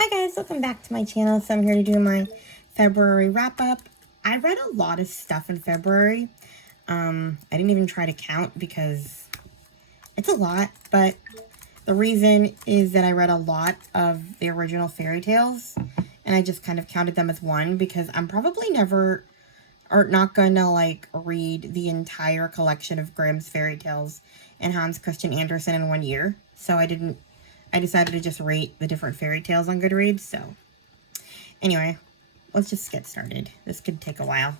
Hi guys, welcome back to my channel. So I'm here to do my February wrap up. I read a lot of stuff in February. I didn't even try to count because it's a lot, but the reason is that I read a lot of the original fairy tales and I just kind of counted them as one because I'm probably never or not gonna like read the entire collection of Grimm's fairy tales and Hans Christian Andersen in 1 year. So I decided to just rate the different fairy tales on Goodreads. So anyway, let's just get started. This could take a while.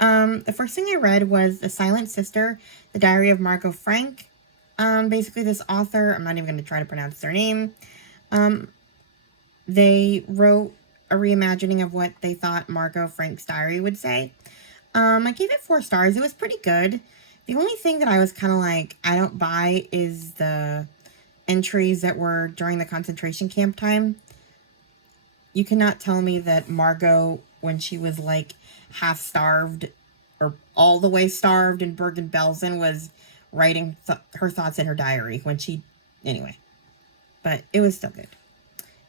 The first thing I read was The Silent Sister, The Diary of Margot Frank. Basically this author, I'm not even going to try to pronounce their name. They wrote a reimagining of what they thought Margot Frank's diary would say. I gave it 4 stars. It was pretty good. The only thing that I was kind of like, I don't buy is the entries that were during the concentration camp time. You cannot tell me that Margot, when she was like half starved or all the way starved in Bergen-Belsen, was writing her thoughts in her diary when she, anyway. But it was still good.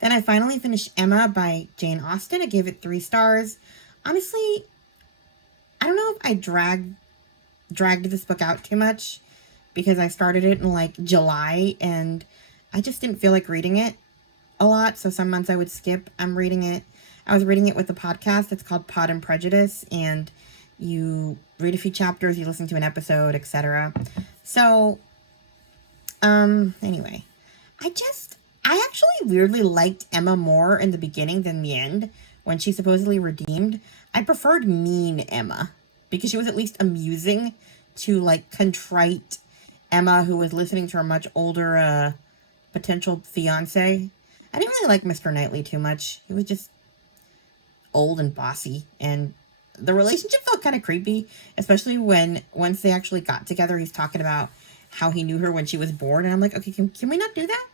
Then I finally finished Emma by Jane Austen. I gave it 3 stars. Honestly, I don't know if I dragged this book out too much because I started it in like July and I just didn't feel like reading it a lot. So some months I would skip. I was reading it with the podcast. It's called Pod and Prejudice, and you read a few chapters, you listen to an episode, etc. So, anyway, I actually weirdly liked Emma more in the beginning than the end when she supposedly redeemed. I preferred mean Emma because she was at least amusing to like contrite Emma, who was listening to her much older potential fiance. I didn't really like Mr. Knightley too much. He was just old and bossy, and the relationship felt kind of creepy, especially when once they actually got together, he's talking about how he knew her when she was born, and I'm like, okay, can we not do that?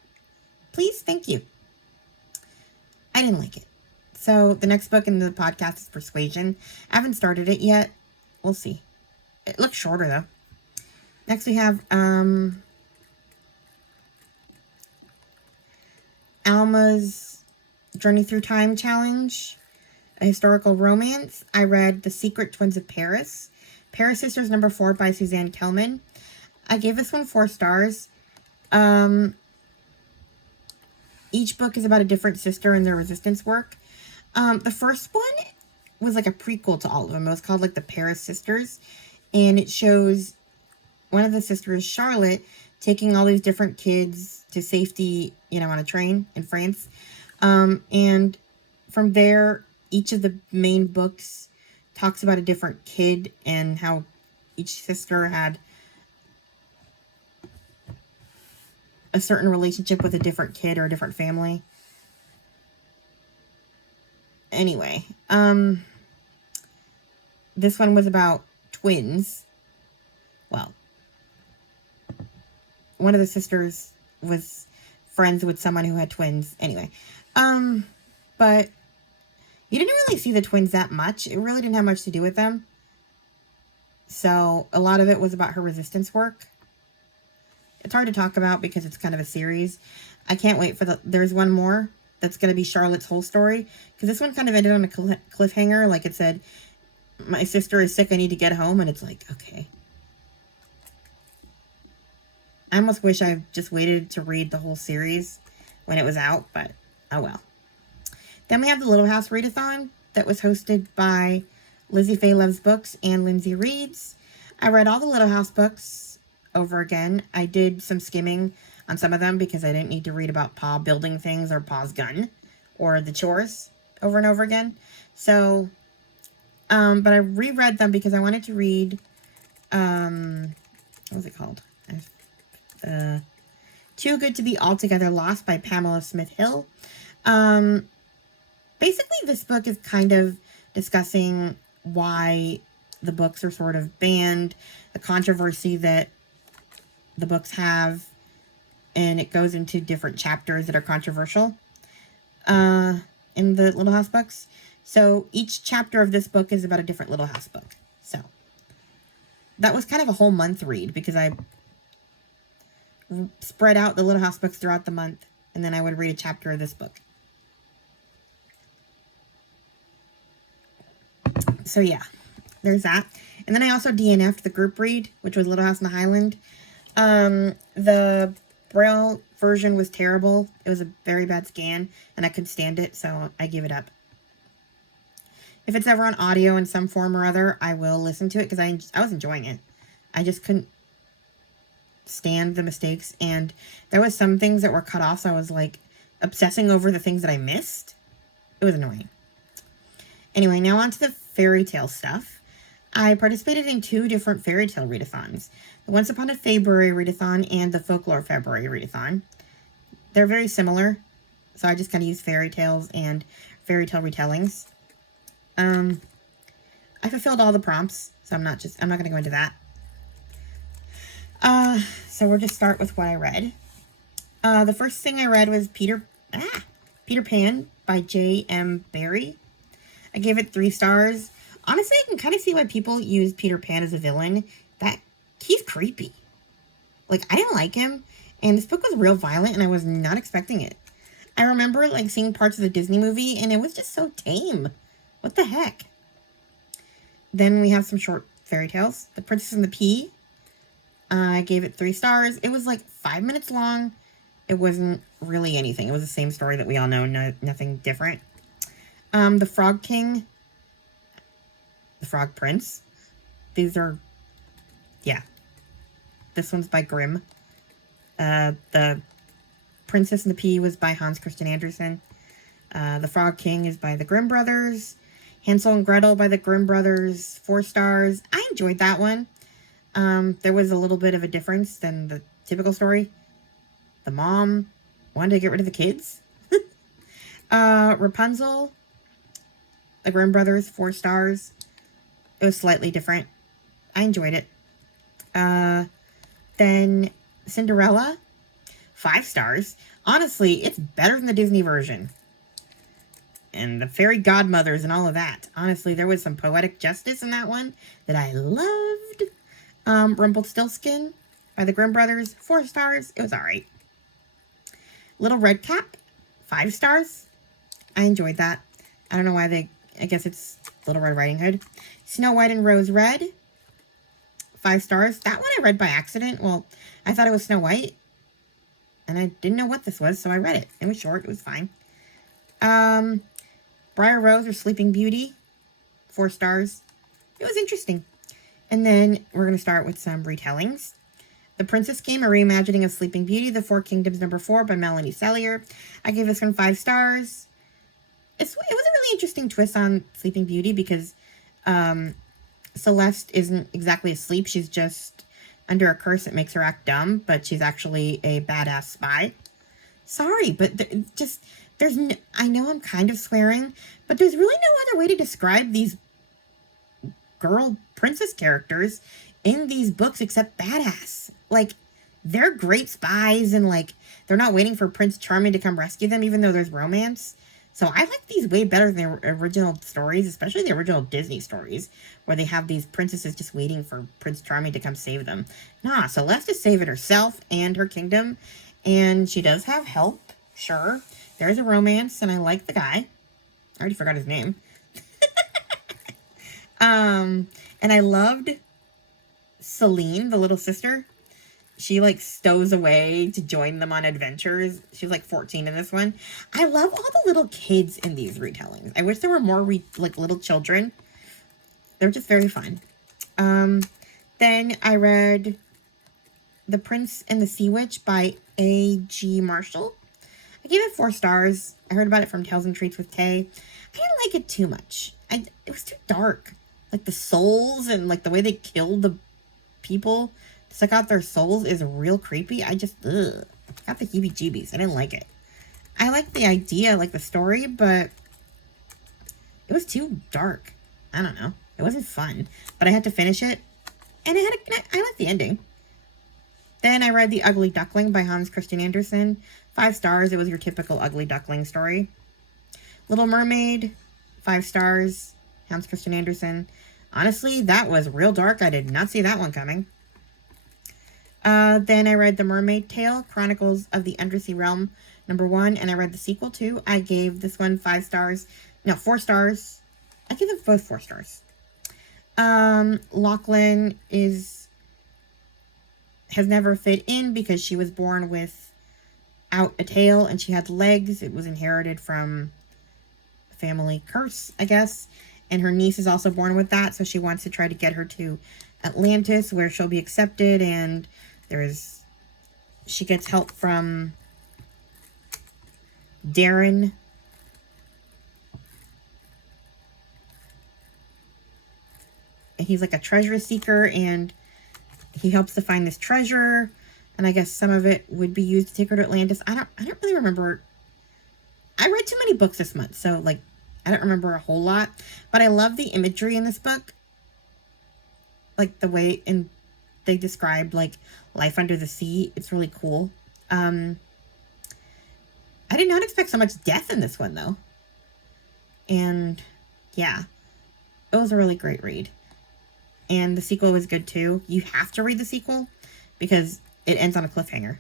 Please? Thank you. I didn't like it. So the next book in the podcast is Persuasion. I haven't started it yet. We'll see. It looks shorter, though. Next we have Alma's Journey Through Time Challenge, a historical romance. I read The Secret Twins of Paris. Paris Sisters number 4 by Suzanne Kellman. I gave this one 4 stars. Each book is about a different sister and their resistance work. The first one was like a prequel to all of them. It was called like the Paris Sisters. And it shows one of the sisters, Charlotte, taking all these different kids to safety, on a train in France. And from there, each of the main books talks about a different kid and how each sister had a certain relationship with a different kid or a different family. Anyway, this one was about twins. Well, one of the sisters was friends with someone who had twins. Anyway, but you didn't really see the twins that much. It really didn't have much to do with them. So a lot of it was about her resistance work. It's hard to talk about because it's kind of a series. I can't wait for there's one more that's going to be Charlotte's whole story. Because this one kind of ended on a cliffhanger. Like it said, my sister is sick, I need to get home. And it's like, okay. I almost wish I just waited to read the whole series when it was out. But, oh well. Then we have the Little House Readathon that was hosted by Lizzie Faye Loves Books and Lindsay Reads. I read all the Little House books over again. I did some skimming on some of them because I didn't need to read about Pa building things or Pa's gun or the chores over and over again. So, but I reread them because I wanted to read, what was it called? Too Good to Be Altogether Lost by Pamela Smith Hill. Basically, this book is kind of discussing why the books are sort of banned, the controversy that the books have, and it goes into different chapters that are controversial in the Little House books. So each chapter of this book is about a different Little House book. So that was kind of a whole month read because I spread out the Little House books throughout the month, and then I would read a chapter of this book. So yeah, there's that. And then I also DNF'd the group read, which was Little House on the Highland. The Braille version was terrible. It was a very bad scan, and I couldn't stand it, so I gave it up. If it's ever on audio in some form or other, I will listen to it, because I was enjoying it. I just couldn't stand the mistakes, and there was some things that were cut off, so I was like obsessing over the things that I missed. It was annoying. Anyway, now on to the fairy tale stuff. I participated in 2 different fairy tale readathons. The Once Upon a February readathon and the Folklore February readathon. They're very similar, so I just kind of use fairy tales and fairy tale retellings. I fulfilled all the prompts, so I'm not going to go into that. So we'll just start with what I read. The first thing I read was Peter Pan by J.M. Barrie. I gave it 3 stars. Honestly, I can kind of see why people use Peter Pan as a villain. He's creepy. Like, I didn't like him, and this book was real violent, and I was not expecting it. I remember, like, seeing parts of the Disney movie, and it was just so tame. What the heck? Then we have some short fairy tales. The Princess and the Pea. I gave it 3 stars. It was, like, 5 minutes long. It wasn't really anything. It was the same story that we all know, nothing different. The Frog King. The Frog Prince. These are, yeah. This one's by Grimm. The Princess and the Pea was by Hans Christian Andersen. The Frog King is by the Grimm brothers. Hansel and Gretel by the Grimm brothers, 4 stars. I enjoyed that one. There was a little bit of a difference than the typical story. The mom wanted to get rid of the kids. Rapunzel, the Grimm brothers, 4 stars. It was slightly different. I enjoyed it. Then Cinderella, 5 stars. Honestly, it's better than the Disney version. And the fairy godmothers and all of that. Honestly, there was some poetic justice in that one that I loved. Rumpelstiltskin by the Grimm brothers, 4 stars. It was alright. Little Red Cap, 5 stars. I enjoyed that. I don't know why I guess it's Little Red Riding Hood. Snow White and Rose Red, 5 stars. That one I read by accident. Well, I thought it was Snow White, and I didn't know what this was, so I read it. It was short. It was fine. Briar Rose or Sleeping Beauty, 4 stars. It was interesting. And then we're going to start with some retellings. The Princess Game, a reimagining of Sleeping Beauty, The Four Kingdoms #4 by Melanie Sellier. I gave this one 5 stars. It was a really interesting twist on Sleeping Beauty because Celeste isn't exactly asleep. She's just under a curse that makes her act dumb, but she's actually a badass spy. Sorry, but I know I'm kind of swearing, but there's really no other way to describe these girl princess characters in these books except badass. Like, they're great spies, and, like, they're not waiting for Prince Charming to come rescue them, even though there's romance. So I like these way better than the original stories, especially the original Disney stories, where they have these princesses just waiting for Prince Charming to come save them. Nah, Celeste is saving herself and her kingdom, and she does have help, sure. There's a romance, and I like the guy. I already forgot his name. And I loved Celine, the little sister. She, like, stows away to join them on adventures. She was, like, 14 in this one. I love all the little kids in these retellings. I wish there were more, little children. They're just very fun. Then I read The Prince and the Sea Witch by A.G. Marshall. I gave it 4 stars. I heard about it from Tales and Treats with Tay. I didn't like it too much. It was too dark. Like, the souls and, like, the way they killed the people, suck out their souls, is real creepy. I just, got the heebie-jeebies. I didn't like it. I liked the idea, like, the story, but it was too dark. I don't know. It wasn't fun. But I had to finish it, and I liked the ending. Then I read The Ugly Duckling by Hans Christian Andersen. 5 stars. It was your typical ugly duckling story. Little Mermaid, 5 stars. Hans Christian Andersen. Honestly, that was real dark. I did not see that one coming. Then I read The Mermaid Tale, Chronicles of the Undersea Realm, #1, and I read the sequel too. I gave this one 5 stars. No, 4 stars. I give them both 4 stars. Lachlan has never fit in because she was born without a tail and she had legs. It was inherited from a family curse, I guess. And her niece is also born with that, so she wants to try to get her to Atlantis, where she'll be accepted, and she gets help from Darren. He's like a treasure seeker, and he helps to find this treasure, and I guess some of it would be used to take her to Atlantis. I don't really remember. I read too many books this month, so like I don't remember a whole lot, but I love the imagery in this book. Like the way they described like life under the sea. It's really cool. I did not expect so much death in this one though. And yeah, it was a really great read. And the sequel was good too. You have to read the sequel because it ends on a cliffhanger.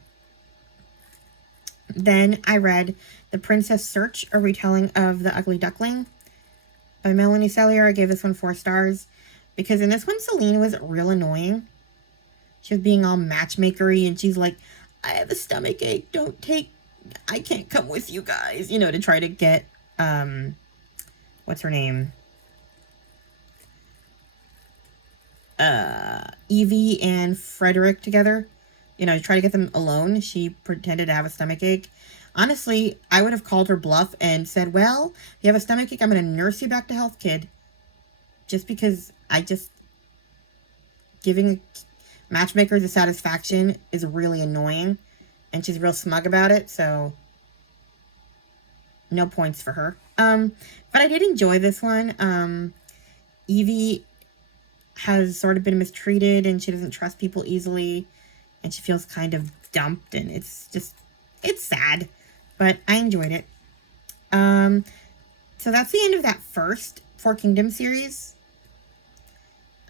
Then I read The Princess Search, a retelling of The Ugly Duckling by Melanie Sellier. I gave this one 4 stars because in this one, Celine was real annoying. She was being all matchmakery and she's like, I have a stomach ache. I can't come with you guys, to try to get, what's her name? Evie and Frederick together, to try to get them alone. She pretended to have a stomach ache. Honestly, I would have called her bluff and said, well, if you have a stomach ache, I'm going to nurse you back to health, kid. Just because giving matchmakers a satisfaction is really annoying. And she's real smug about it, so no points for her. But I did enjoy this one. Evie has sort of been mistreated and she doesn't trust people easily and she feels kind of dumped and it's sad, but I enjoyed it. So that's the end of that first Four Kingdoms series.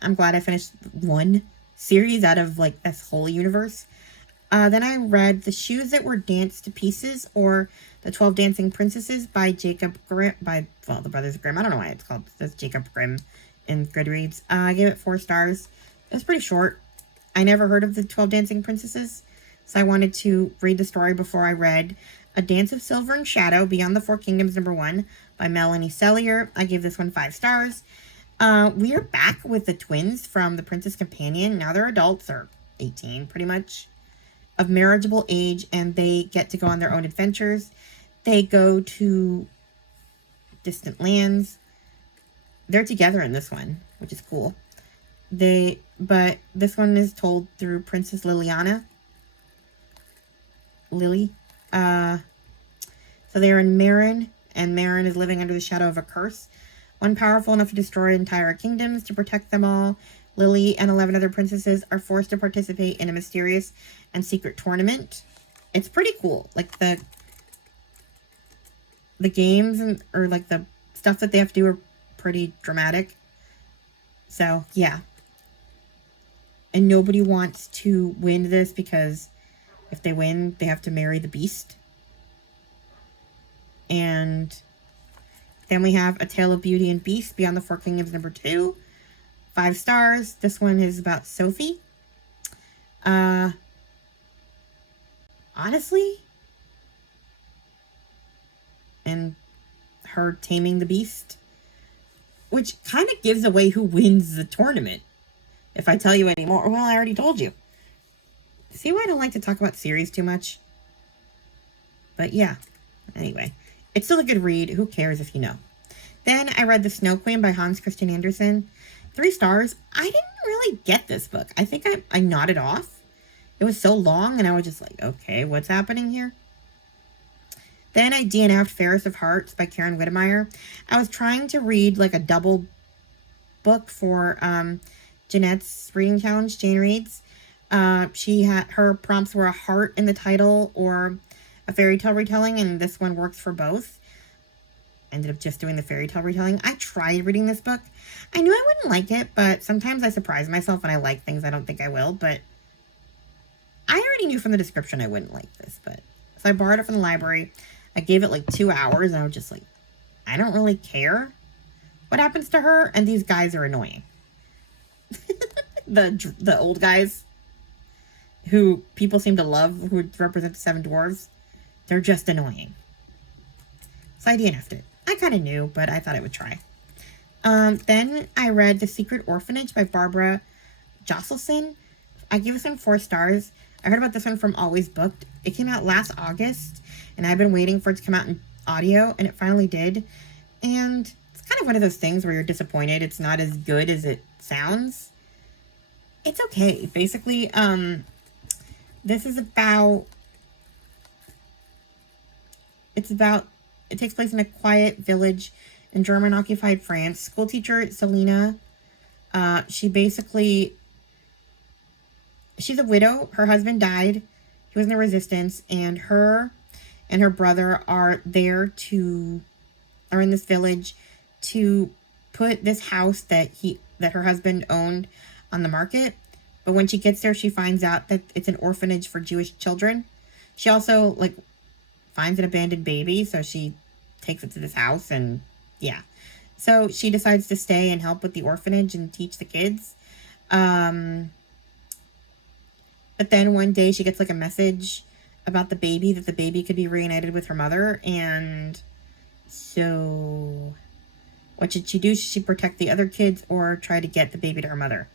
I'm glad I finished one series out of like this whole universe. Then I read The Shoes That Were Danced to Pieces, or The 12 Dancing Princesses by Jacob Grimm, the Brothers Grimm. I don't know why it's called this Jacob Grimm in Goodreads. I gave it 4 stars. It was pretty short. I never heard of the 12 Dancing Princesses, so I wanted to read the story before I read A Dance of Silver and Shadow, Beyond the Four Kingdoms, #1 by Melanie Sellier. I gave this one 5 stars. We are back with the twins from The Princess Companion. Now they're adults, or 18 pretty much, of marriageable age, and they get to go on their own adventures. They go to distant lands. They're together in this one, which is cool. But this one is told through Princess Lily. So they're in Marin, and Marin is living under the shadow of a curse. One powerful enough to destroy entire kingdoms. To protect them all, Lily and 11 other princesses are forced to participate in a mysterious and secret tournament. It's pretty cool. Like the games or like the stuff that they have to do are pretty dramatic. So yeah. And nobody wants to win this because if they win, they have to marry the beast. And then we have A Tale of Beauty and Beast, Beyond the Four Kingdoms, #2. 5 stars. This one is about Sophie. Honestly, and her taming the beast, which kind of gives away who wins the tournament. If I tell you anymore, well, I already told you. See why I don't like to talk about series too much? But yeah, anyway, it's still a good read. Who cares if you know? Then I read The Snow Queen by Hans Christian Andersen. 3 stars. I didn't really get this book. I think I nodded off. It was so long and I was just like, okay, what's happening here? Then I DNF'd Fairest of Hearts by Karen Whittemire. I was trying to read like a double book for Jeanette's reading challenge, Jane Reads. Her prompts were a heart in the title or a fairy tale retelling, and this one works for both. Ended up just doing the fairy tale retelling. I tried reading this book. I knew I wouldn't like it, but sometimes I surprise myself when I like things I don't think I will, but I already knew from the description I wouldn't like this, but so I borrowed it from the library. I gave it like 2 hours, and I was just like, I don't really care what happens to her, and these guys are annoying. the old guys who people seem to love, who represent the seven dwarves. They're just annoying. So I DNF'd it. I kind of knew, but I thought I would try. Then I read The Secret Orphanage by Barbara Jocelyn. I gave this one 4 stars. I heard about this one from Always Booked. It came out last August, and I've been waiting for it to come out in audio, and it finally did. And it's kind of one of those things where you're disappointed it's not as good as it sounds. It's okay. Basically, this is about... It takes place in a quiet village in German-occupied France. Schoolteacher Selena, she's a widow. Her husband died. He was in the resistance, and her brother are in this village to put this house that her husband owned on the market. But when she gets there, she finds out that it's an orphanage for Jewish children. She also finds an abandoned baby, so she takes it to this house, and yeah. So she decides to stay and help with the orphanage and teach the kids. But then one day she gets a message about the baby, that the baby could be reunited with her mother. And so what should she do? Should she protect the other kids or try to get the baby to her mother?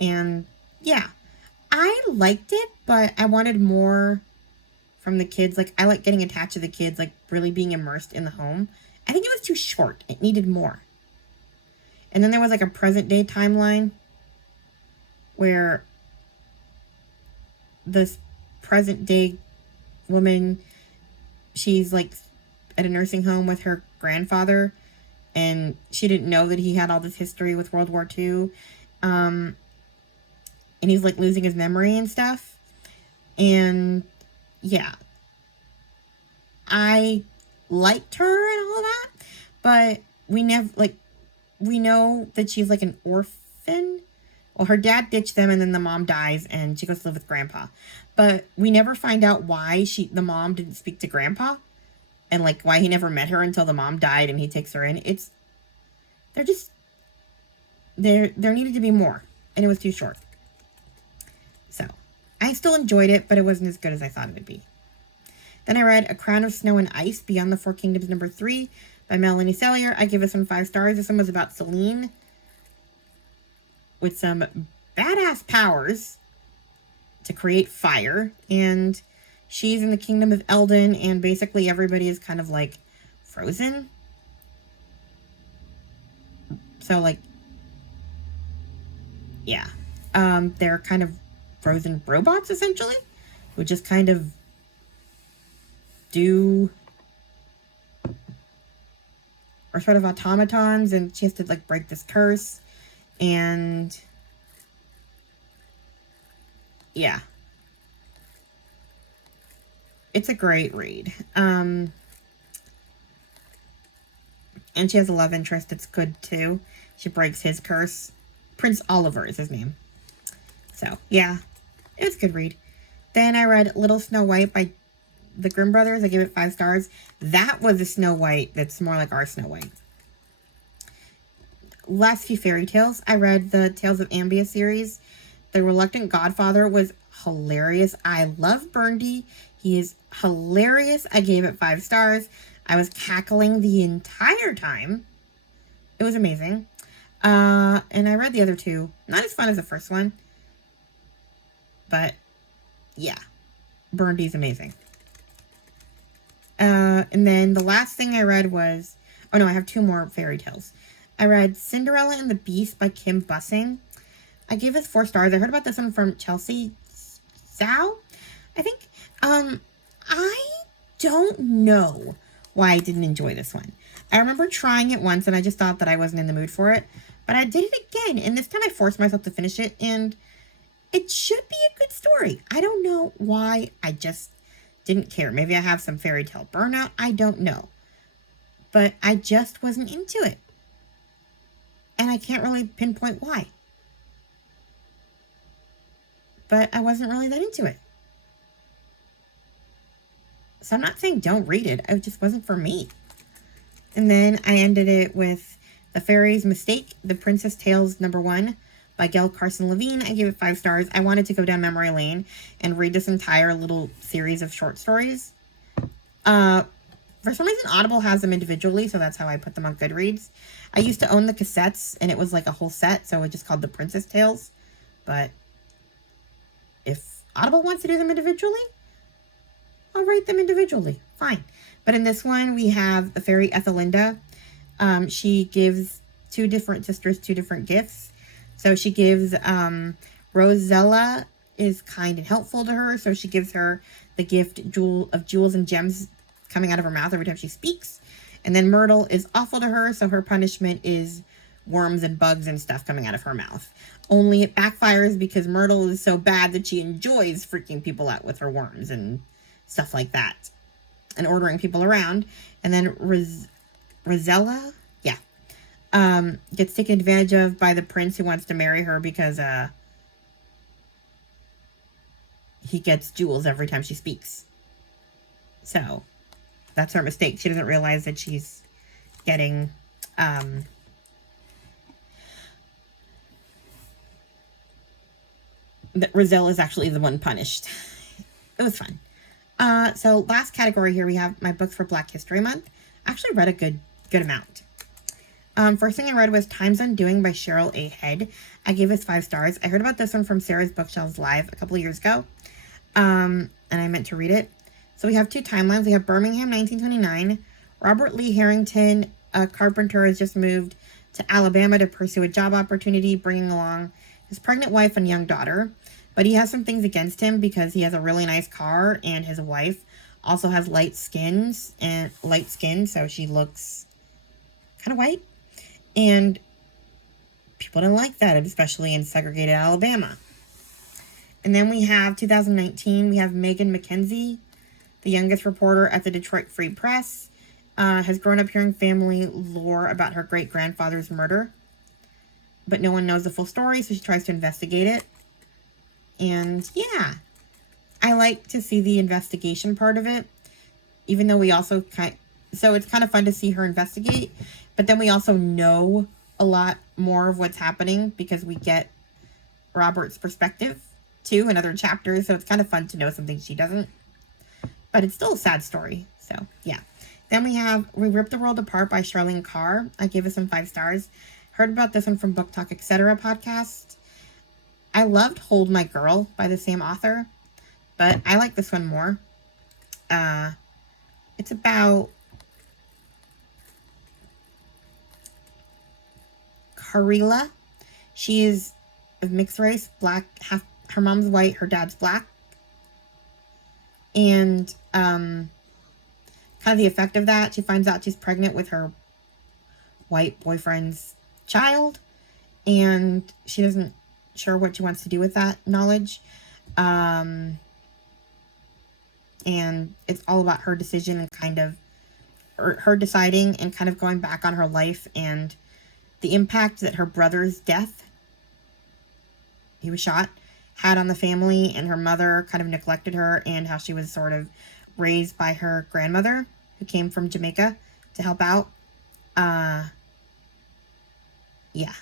And yeah, I liked it, but I wanted more from the kids. I like getting attached to the kids, really being immersed in the home. I think it was too short. It needed more. And then there was a present day timeline where this present day woman, she's at a nursing home with her grandfather, and she didn't know that he had all this history with World War II. And he's losing his memory and stuff. And yeah, I liked her and all that, but we know that she's an orphan. Well, her dad ditched them, and then the mom dies, and she goes to live with grandpa. But we never find out why the mom didn't speak to grandpa, and why he never met her until the mom died and he takes her in. There needed to be more, and it was too short. So I still enjoyed it, but it wasn't as good as I thought it would be. Then I read A Crown of Snow and Ice, Beyond the Four Kingdoms, number 3 by Melanie Sellier. I give this one 5 stars. This one was about Celine with some badass powers to create fire. And she's in the kingdom of Eldon, and basically everybody is kind of frozen. So yeah. They're kind of frozen robots, essentially, who just kind of or sort of automatons, and she has to break this curse. And yeah, it's a great read. And she has a love interest that's good too. She breaks his curse. Prince Oliver is his name. So yeah, it was a good read. Then I read Little Snow White by the Grimm brothers. I gave it 5 stars. That was a Snow White that's more like our Snow White. Last few fairy tales. I read the Tales of Ambia series. The Reluctant Godfather was hilarious. I love Burndy. He is hilarious. I gave it 5 stars. I was cackling the entire time. It was amazing. And I read the other 2. Not as fun as the first one. But yeah, Burndy's amazing. And then the last thing I read was... Oh no, I have 2 more fairy tales. I read Cinderella and the Beast by Kim Bussing. I gave this 4 stars. I heard about this one from Chelsea Zhao, I think. I don't know why I didn't enjoy this one. I remember trying it once, and I just thought that I wasn't in the mood for it. But I did it again, and this time I forced myself to finish it, and it should be a good story. I don't know why. I just didn't care. Maybe I have some fairy tale burnout. I don't know. But I just wasn't into it. And I can't really pinpoint why. But I wasn't really that into it. So I'm not saying don't read it. It just wasn't for me. And then I ended it with The Fairy's Mistake, The Princess Tales number 1 by Gail Carson Levine. I gave it 5 stars. I wanted to go down memory lane and read this entire little series of short stories. For some reason, Audible has them individually, so that's how I put them on Goodreads. I used to own the cassettes, and it was like a whole set, so it just called The Princess Tales. But if Audible wants to do them individually, I'll rate them individually. Fine. But in this one, we have the fairy Ethelinda. She gives 2 different sisters 2 different gifts. So she gives Rosella is kind and helpful to her, so she gives her the gift of jewels and gems coming out of her mouth every time she speaks. And then Myrtle is awful to her, so her punishment is worms and bugs and stuff coming out of her mouth. Only it backfires because Myrtle is so bad that she enjoys freaking people out with her worms and stuff like that, and ordering people around. And then Rosella, gets taken advantage of by the prince who wants to marry her because he gets jewels every time she speaks. So that's her mistake. She doesn't realize that she's getting that Rosella is actually the one punished. It was fun. So last category here, we have my books for Black History Month. I actually read a good amount. First thing I read was Time's Undoing by Cheryl A. Head. I gave this 5 stars. I heard about this one from Sarah's Bookshelves Live a couple of years ago. And I meant to read it. So we have 2 timelines. We have Birmingham, 1929. Robert Lee Harrington, a carpenter, has just moved to Alabama to pursue a job opportunity, bringing along his pregnant wife and young daughter. But he has some things against him because he has a really nice car, and his wife also has light skin, so she looks kind of white. And people didn't like that, especially in segregated Alabama. And then we have 2019, we have Megan McKenzie, the youngest reporter at the Detroit Free Press, has grown up hearing family lore about her great-grandfather's murder. But no one knows the full story, so she tries to investigate it. And yeah, I like to see the investigation part of it, even though we also so it's kind of fun to see her investigate, but then we also know a lot more of what's happening because we get Robert's perspective too in other chapters, so it's kind of fun to know something she doesn't. But it's still a sad story, so yeah. Then we Rip the World Apart by Charlene Carr. I gave it some 5 stars. Heard about this one from Book Talk, Etc. podcast. I loved Hold My Girl by the same author, but I like this one more. It's about Karila. She is of mixed race, black, her mom's white, her dad's black. And kind of the effect of that, she finds out she's pregnant with her white boyfriend's child, and she doesn't sure what she wants to do with that knowledge. And it's all about her decision and kind of her deciding and kind of going back on her life and the impact that her brother's death, he was shot, had on the family, and her mother kind of neglected her, and how she was sort of raised by her grandmother who came from Jamaica to help out. Yeah.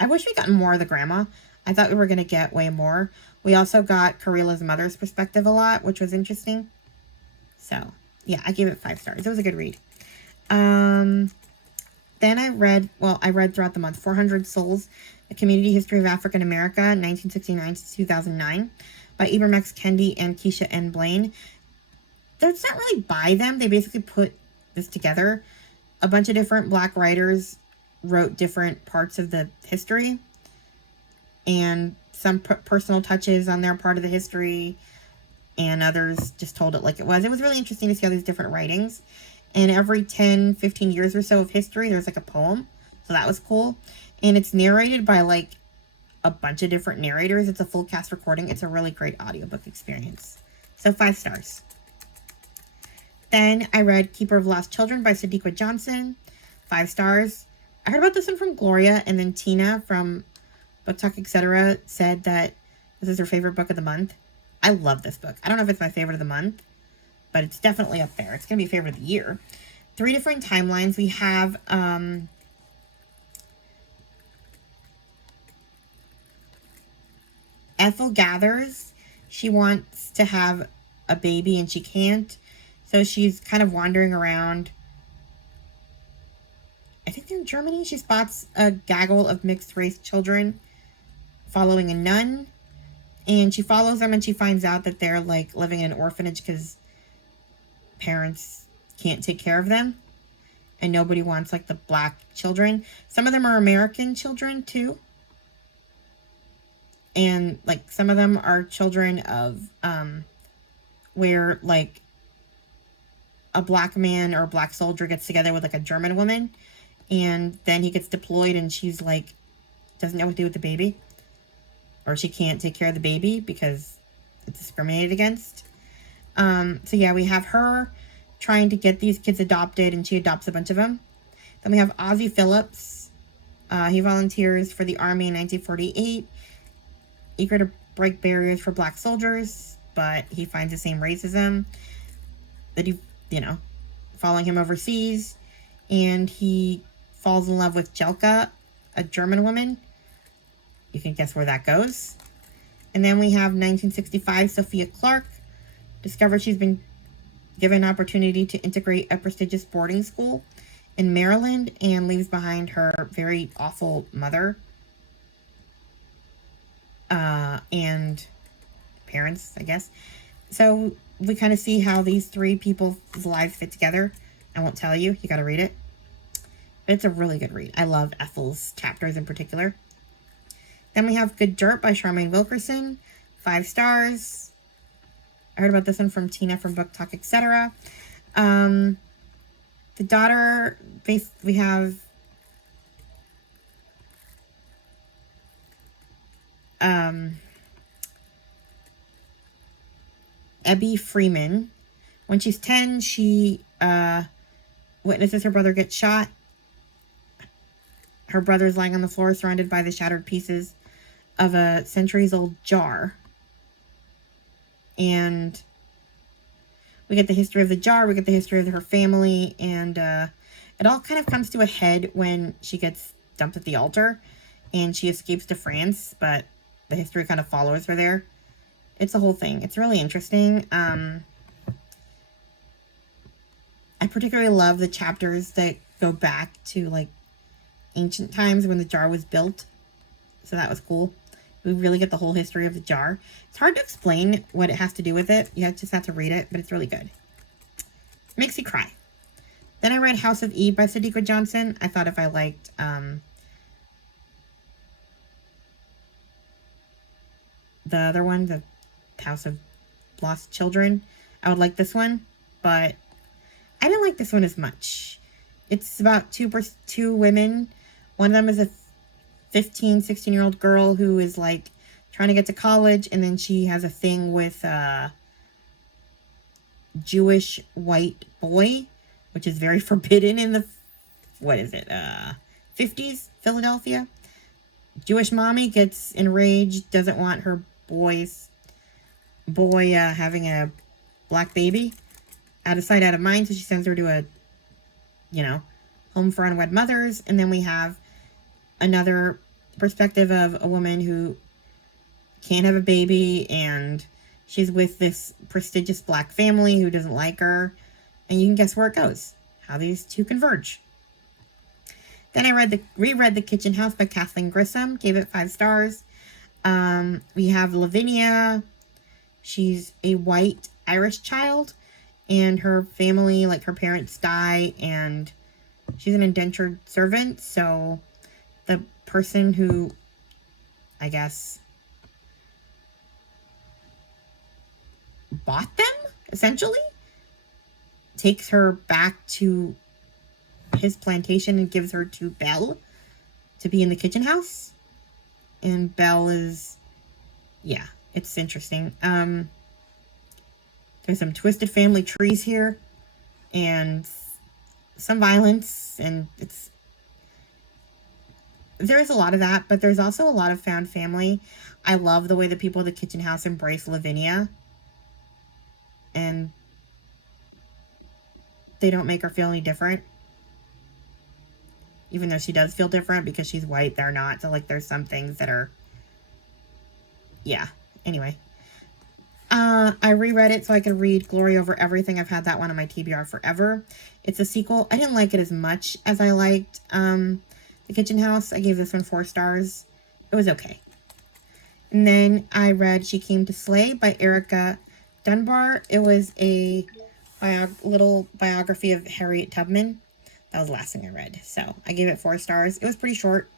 I wish we'd gotten more of the grandma. I thought we were going to get way more. We also got Karila's mother's perspective a lot, which was interesting. So, yeah, I gave it 5 stars. It was a good read. Then I read throughout the month, 400 Souls, A Community History of African America, 1969 to 2009, by Ibram X. Kendi and Keisha N. Blaine. It's not really by them. They basically put this together. A bunch of different Black writers wrote different parts of the history, and some personal touches on their part of the history, and others just told it like it was. It was really interesting to see all these different writings. And every 10, 15 years or so of history, there's like a poem. So that was cool. And it's narrated by like a bunch of different narrators. It's a full cast recording. It's a really great audiobook experience. So 5 stars. Then I read Keeper of Lost Children by Sadiqa Johnson. 5 stars. I heard about this one from Gloria, and then Tina from Book Talk, Etc. said that this is her favorite book of the month. I love this book. I don't know if it's my favorite of the month, but it's definitely up there. It's going to be a favorite of the year. 3 different timelines. We have Ethel gathers. She wants to have a baby and she can't. So she's kind of wandering around. I think they're in Germany. She spots a gaggle of mixed race children following a nun. And she follows them and she finds out that they're like living in an orphanage because parents can't take care of them. And nobody wants like the black children. Some of them are American children too. And like some of them are children of where like a black man or a black soldier gets together with like a German woman, and then he gets deployed and she's like doesn't know what to do with the baby, or she can't take care of the baby because it's discriminated against. So yeah, we have her trying to get these kids adopted, and she adopts a bunch of them. Then we have Ozzie Phillips. He volunteers for the Army in 1948, eager to break barriers for black soldiers, but he finds the same racism that following him overseas, and he falls in love with Jelka, a German woman. You can guess where that goes. And then we have 1965, Sophia Clark discovers she's been given an opportunity to integrate a prestigious boarding school in Maryland and leaves behind her very awful mother and parents, I guess. So we kind of see how these three people's lives fit together. I won't tell you. You got to read it. But it's a really good read. I love Ethel's chapters in particular. Then we have Good Dirt by Charmaine Wilkerson. 5 stars. I heard about this one from Tina from Book Talk, etc. The daughter, we have Abby Freeman. When she's 10, she witnesses her brother get shot. Her brother's lying on the floor surrounded by the shattered pieces of a centuries-old jar. And we get the history of the jar, we get the history of her family, and it all kind of comes to a head when she gets dumped at the altar and she escapes to France, but the history kind of follows her there. It's a whole thing. It's really interesting. I particularly love the chapters that go back to like ancient times when the jar was built. So that was cool. We really get the whole history of the jar. It's hard to explain what it has to do with it. You just have to read it, but it's really good. Makes you cry. Then I read House of Eve by Sadiqa Johnson. I thought if I liked the other one, the House of Lost Children, I would like this one, but I didn't like this one as much. It's about two women. One of them is a 15, 16-year-old girl who is like trying to get to college, and then she has a thing with a Jewish white boy, which is very forbidden in the 50s Philadelphia. Jewish mommy gets enraged, doesn't want her boy having a black baby. Out of sight, out of mind, so she sends her to a home for unwed mothers. And then we have another perspective of a woman who can't have a baby, and she's with this prestigious black family who doesn't like her, and you can guess where it goes, how these two converge. Then I reread The Kitchen House by Kathleen Grissom, gave it 5 stars. We have Lavinia. She's a white Irish child, and her family, like her parents die, and she's an indentured servant, so the person who, I guess, bought them, essentially, takes her back to his plantation and gives her to Belle to be in the kitchen house. And Belle is, it's interesting. There's some twisted family trees here, and some violence, and there's a lot of that, but there's also a lot of found family. I love the way the people of the kitchen house embrace Lavinia, and they don't make her feel any different, even though she does feel different because she's white. They're not. So like there's some things that are yeah, anyway. I reread it so I could read Glory Over Everything. I've had that one on my TBR forever. It's a sequel. I didn't like it as much as I liked The Kitchen House. I gave this one 4 stars. It was okay. And then I read She Came to Slay by Erica Dunbar. It was a little biography of Harriet Tubman. That was the last thing I read. So I gave it 4 stars. It was pretty short.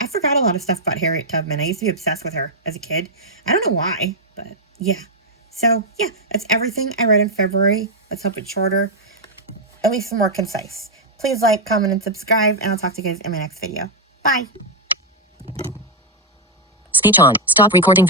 I forgot a lot of stuff about Harriet Tubman. I used to be obsessed with her as a kid. I don't know why, but yeah. So, yeah, that's everything I read in February. Let's hope it's shorter, at least more concise. Please like, comment, and subscribe, and I'll talk to you guys in my next video. Bye. Speech on. Stop recording video.